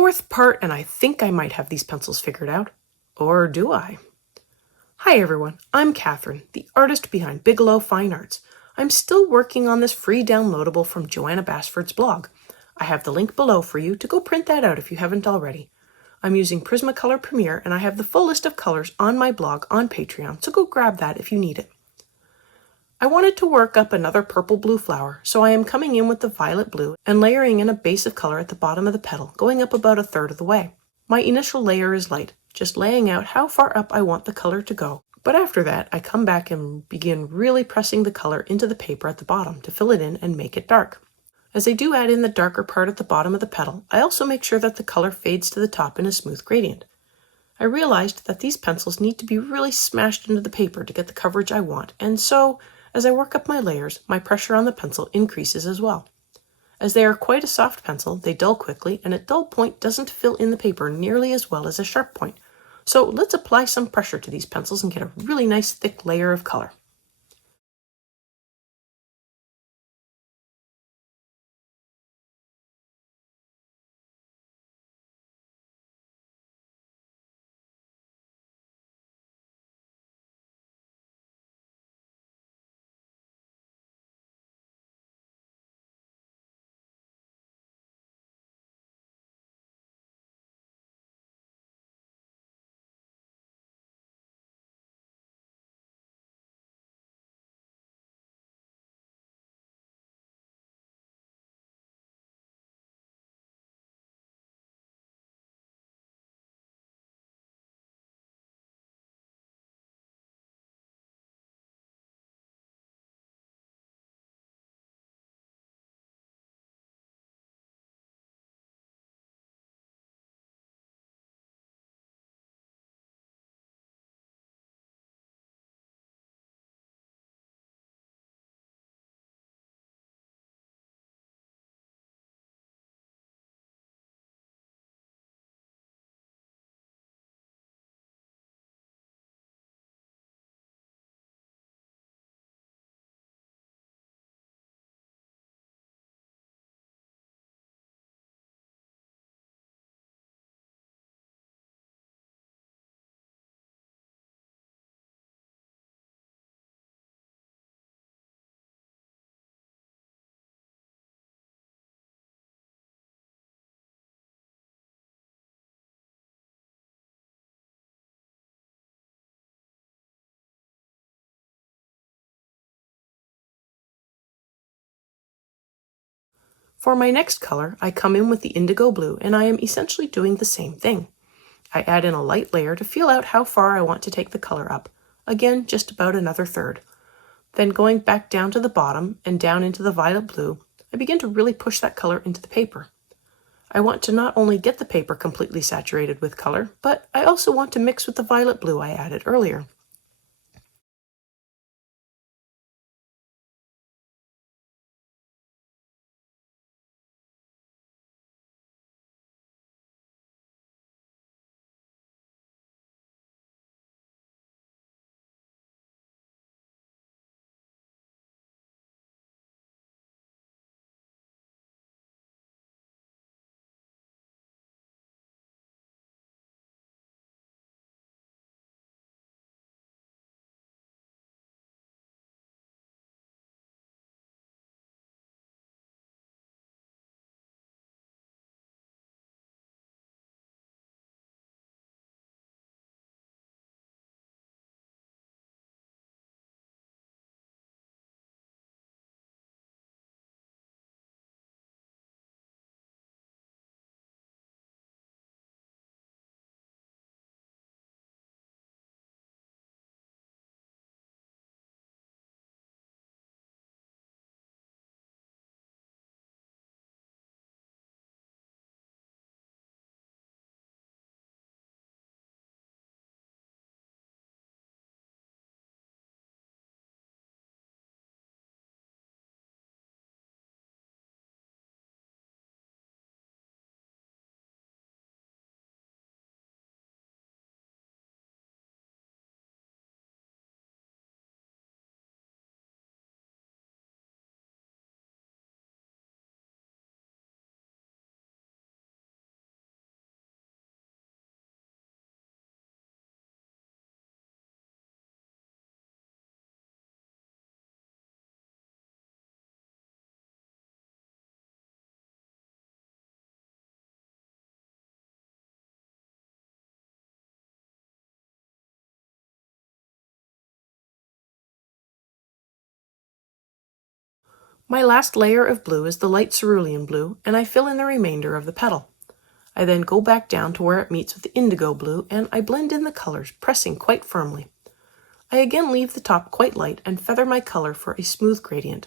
fourth part, and I think I might have these pencils figured out. Or do I? Hi everyone, I'm Catherine, the artist behind Bigelow Fine Arts. I'm still working on this free downloadable from Joanna Basford's blog. I have the link below for you to go print that out if you haven't already. I'm using Prismacolor Premiere, and I have the full list of colors on my blog on Patreon, so go grab that if you need it. I wanted to work up another purple-blue flower, so I am coming in with the violet blue and layering in a base of color at the bottom of the petal, going up about a third of the way. My initial layer is light, just laying out how far up I want the color to go, but after that I come back and begin really pressing the color into the paper at the bottom to fill it in and make it dark. As I do add in the darker part at the bottom of the petal, I also make sure that the color fades to the top in a smooth gradient. I realized that these pencils need to be really smashed into the paper to get the coverage I want, and so, as I work up my layers, my pressure on the pencil increases as well. As they are quite a soft pencil, they dull quickly, and a dull point doesn't fill in the paper nearly as well as a sharp point. So let's apply some pressure to these pencils and get a really nice thick layer of color. For my next color, I come in with the indigo blue, and I am essentially doing the same thing. I add in a light layer to feel out how far I want to take the color up. Again, just about another third. Then going back down to the bottom and down into the violet blue, I begin to really push that color into the paper. I want to not only get the paper completely saturated with color, but I also want to mix with the violet blue I added earlier. My last layer of blue is the light cerulean blue, and I fill in the remainder of the petal. I then go back down to where it meets with the indigo blue, and I blend in the colors, pressing quite firmly. I again leave the top quite light and feather my color for a smooth gradient.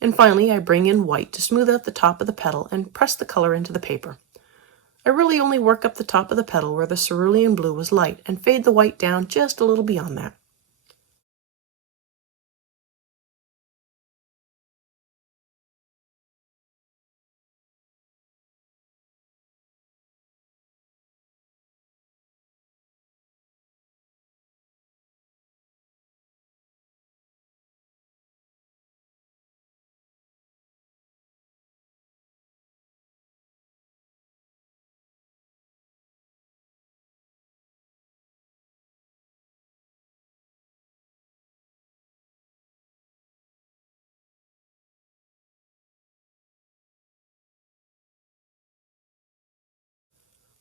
And finally, I bring in white to smooth out the top of the petal and press the color into the paper. I really only work up the top of the petal where the cerulean blue was light and fade the white down just a little beyond that.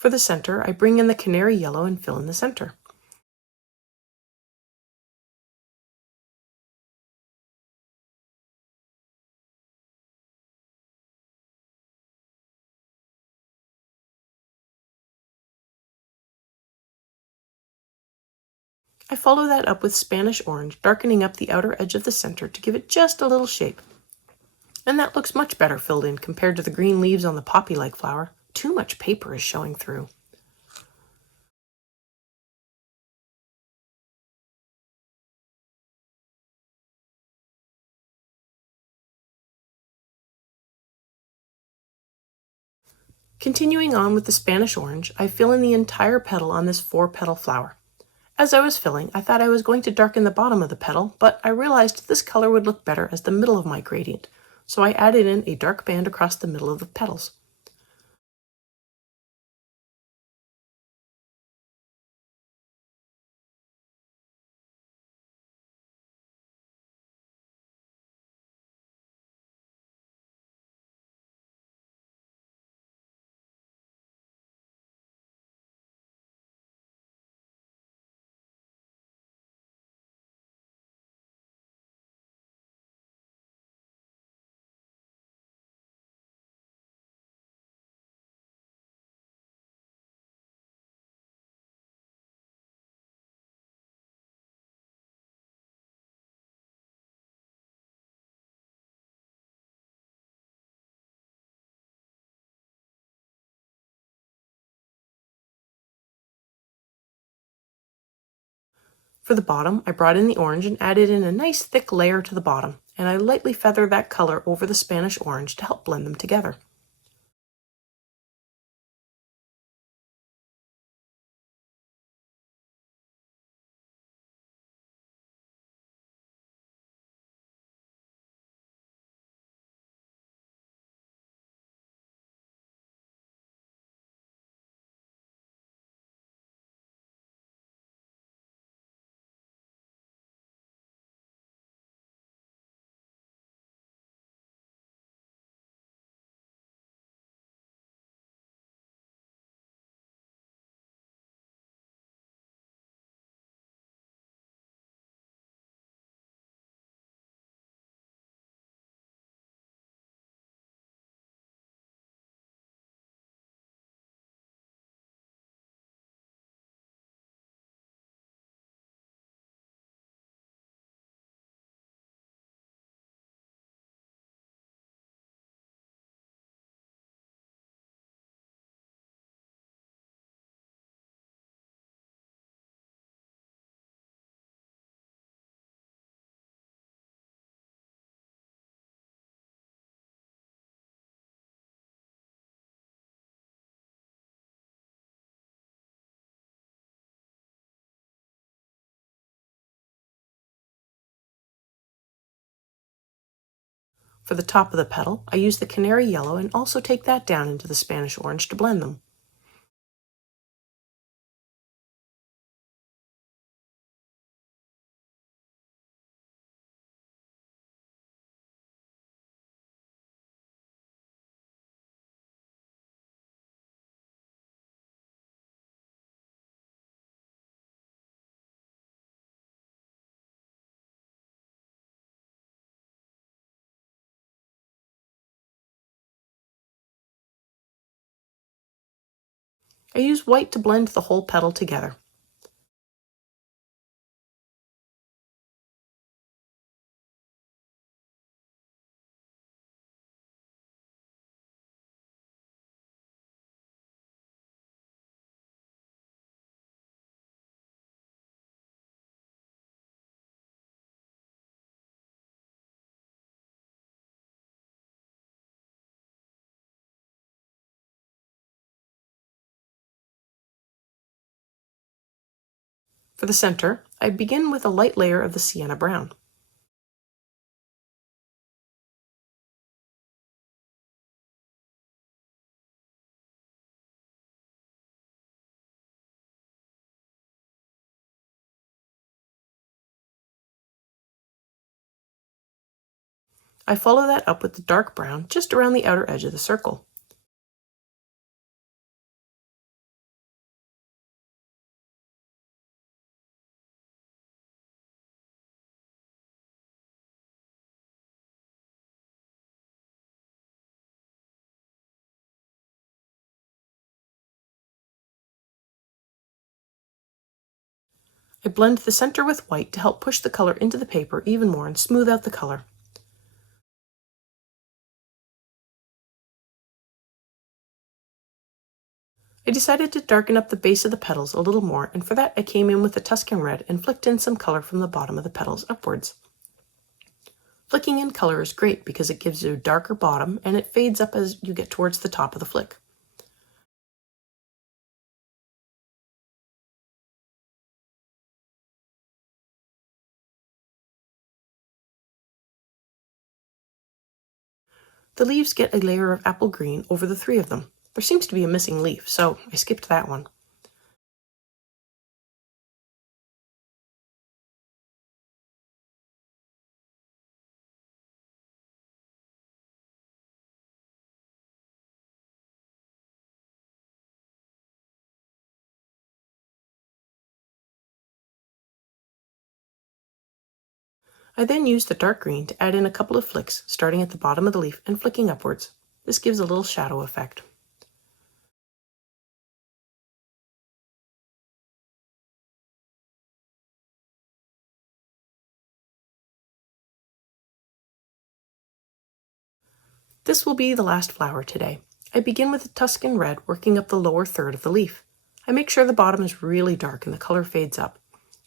For the center, I bring in the canary yellow and fill in the center. I follow that up with Spanish orange, darkening up the outer edge of the center to give it just a little shape. And that looks much better filled in compared to the green leaves on the poppy-like flower. Too much paper is showing through. Continuing on with the Spanish orange, I fill in the entire petal on this 4-petal flower. As I was filling, I thought I was going to darken the bottom of the petal, but I realized this color would look better as the middle of my gradient, so I added in a dark band across the middle of the petals. For the bottom, I brought in the orange and added in a nice thick layer to the bottom, and I lightly feather that color over the Spanish orange to help blend them together. For the top of the petal, I use the canary yellow and also take that down into the Spanish orange to blend them. I use white to blend the whole petal together. For the center, I begin with a light layer of the sienna brown. I follow that up with the dark brown just around the outer edge of the circle. I blend the center with white to help push the color into the paper even more and smooth out the color. I decided to darken up the base of the petals a little more, and for that I came in with the Tuscan red and flicked in some color from the bottom of the petals upwards. Flicking in color is great because it gives you a darker bottom and it fades up as you get towards the top of the flick. The leaves get a layer of apple green over the three of them. There seems to be a missing leaf, so I skipped that one. I then use the dark green to add in a couple of flicks, starting at the bottom of the leaf and flicking upwards. This gives a little shadow effect. This will be the last flower today. I begin with the Tuscan red, working up the lower third of the leaf. I make sure the bottom is really dark and the color fades up.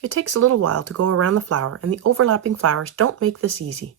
It takes a little while to go around the flower, and the overlapping flowers don't make this easy.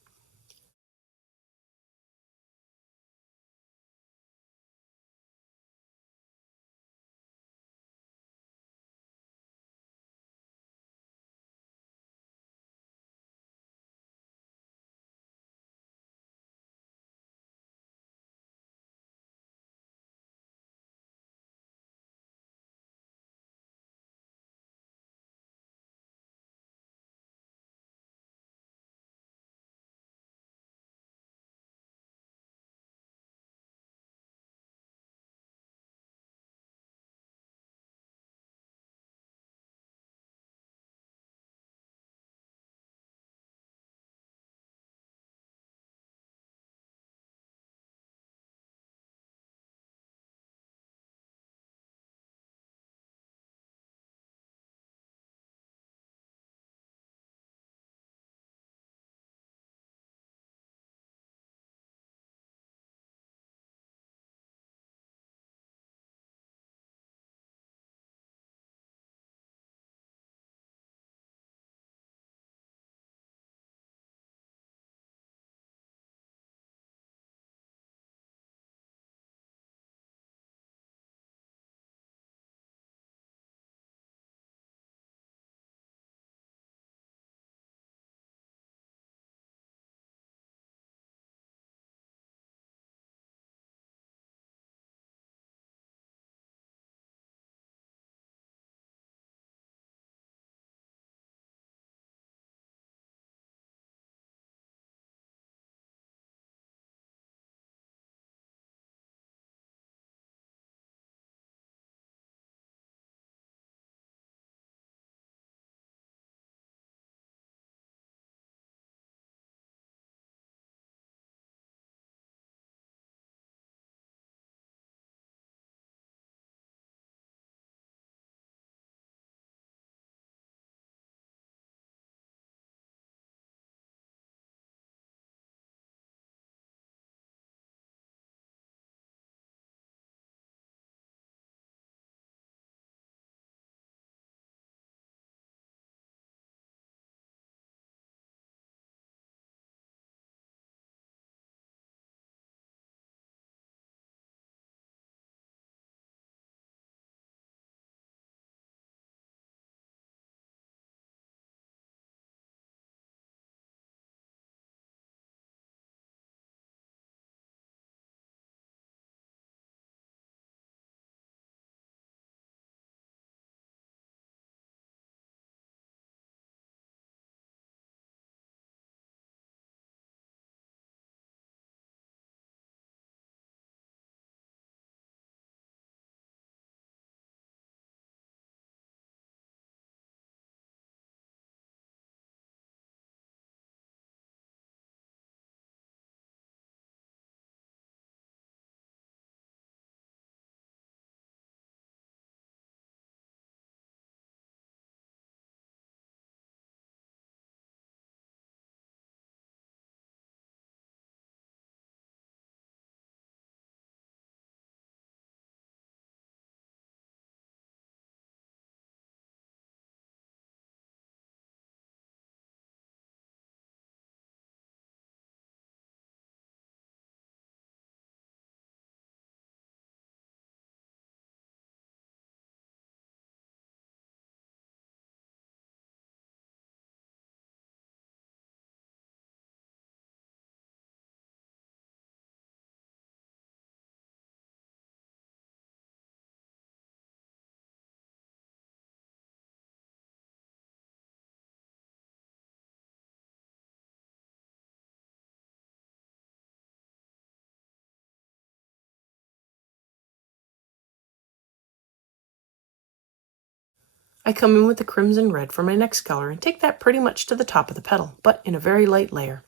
I come in with the crimson red for my next color and take that pretty much to the top of the petal, but in a very light layer.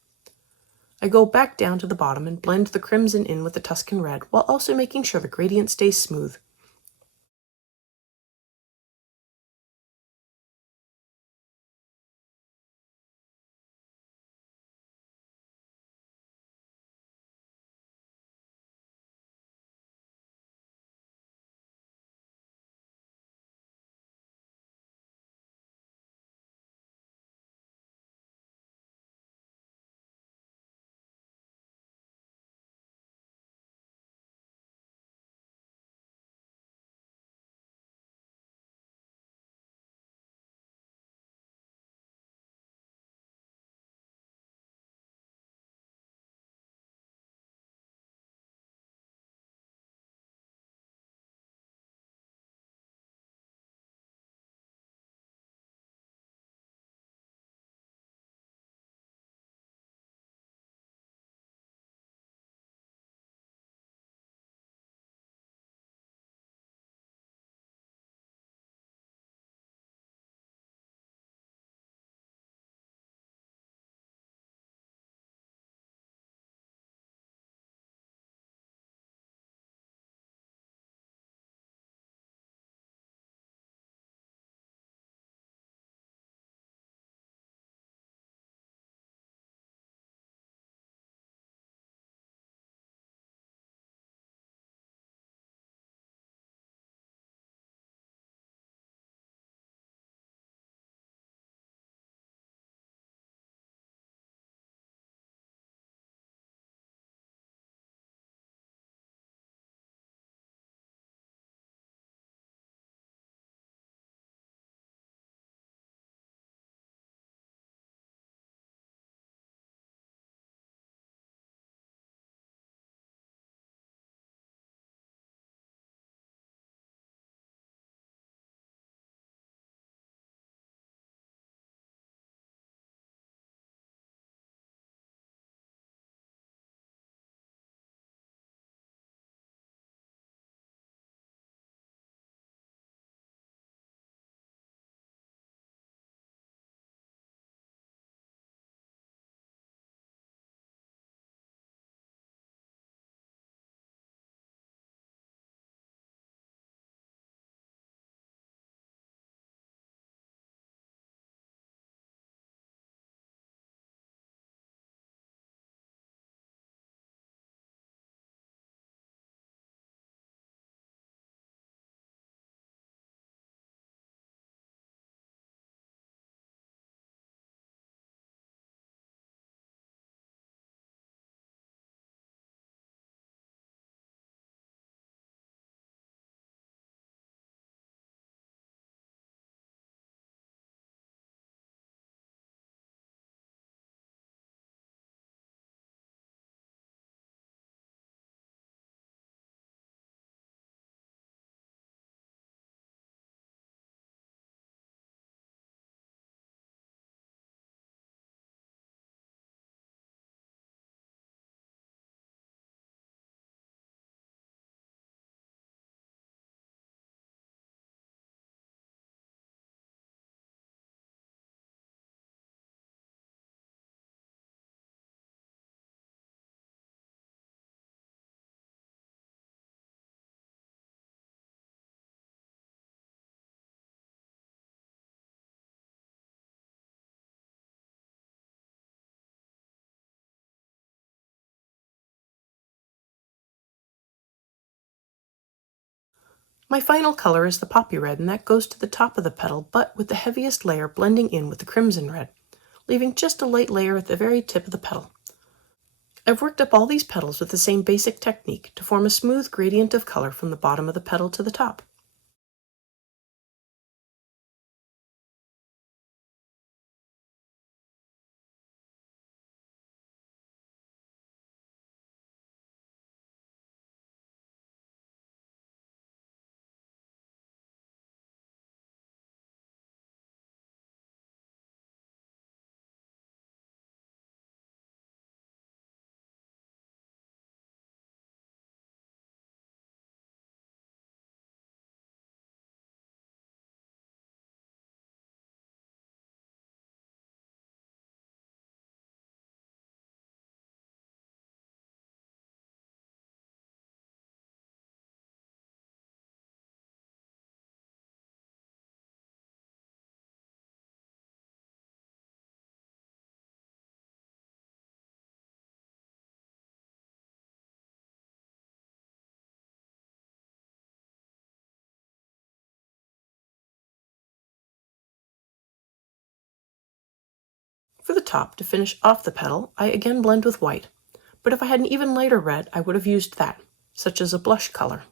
I go back down to the bottom and blend the crimson in with the Tuscan red while also making sure the gradient stays smooth. My final color is the poppy red, and that goes to the top of the petal, but with the heaviest layer blending in with the crimson red, leaving just a light layer at the very tip of the petal. I've worked up all these petals with the same basic technique to form a smooth gradient of color from the bottom of the petal to the top. For the top, to finish off the petal, I again blend with white, but if I had an even lighter red, I would have used that, such as a blush color.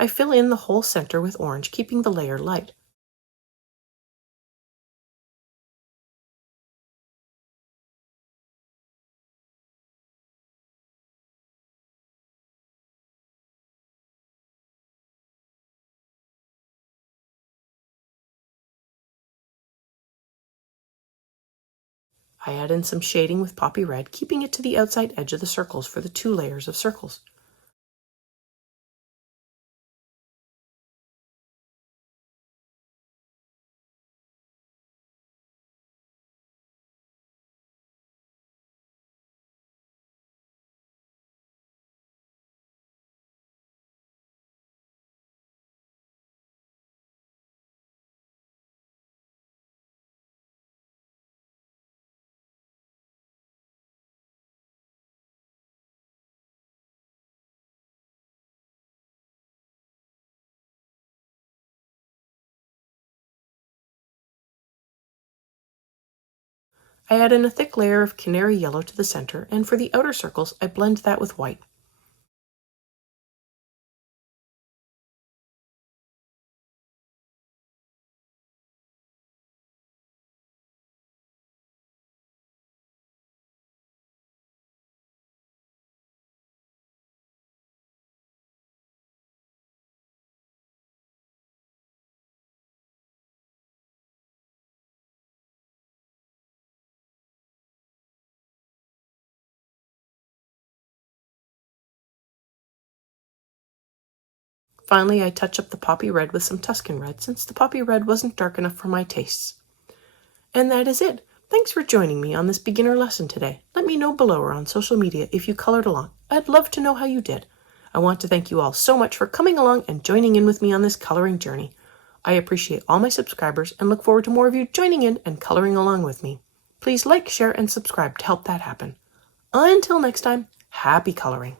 I fill in the whole center with orange, keeping the layer light. I add in some shading with poppy red, keeping it to the outside edge of the circles for the 2 layers of circles. I add in a thick layer of canary yellow to the center, and for the outer circles, I blend that with white. Finally, I touch up the poppy red with some Tuscan red, since the poppy red wasn't dark enough for my tastes. And that is it. Thanks for joining me on this beginner lesson today. Let me know below or on social media if you colored along. I'd love to know how you did. I want to thank you all so much for coming along and joining in with me on this coloring journey. I appreciate all my subscribers and look forward to more of you joining in and coloring along with me. Please like, share, and subscribe to help that happen. Until next time, happy coloring.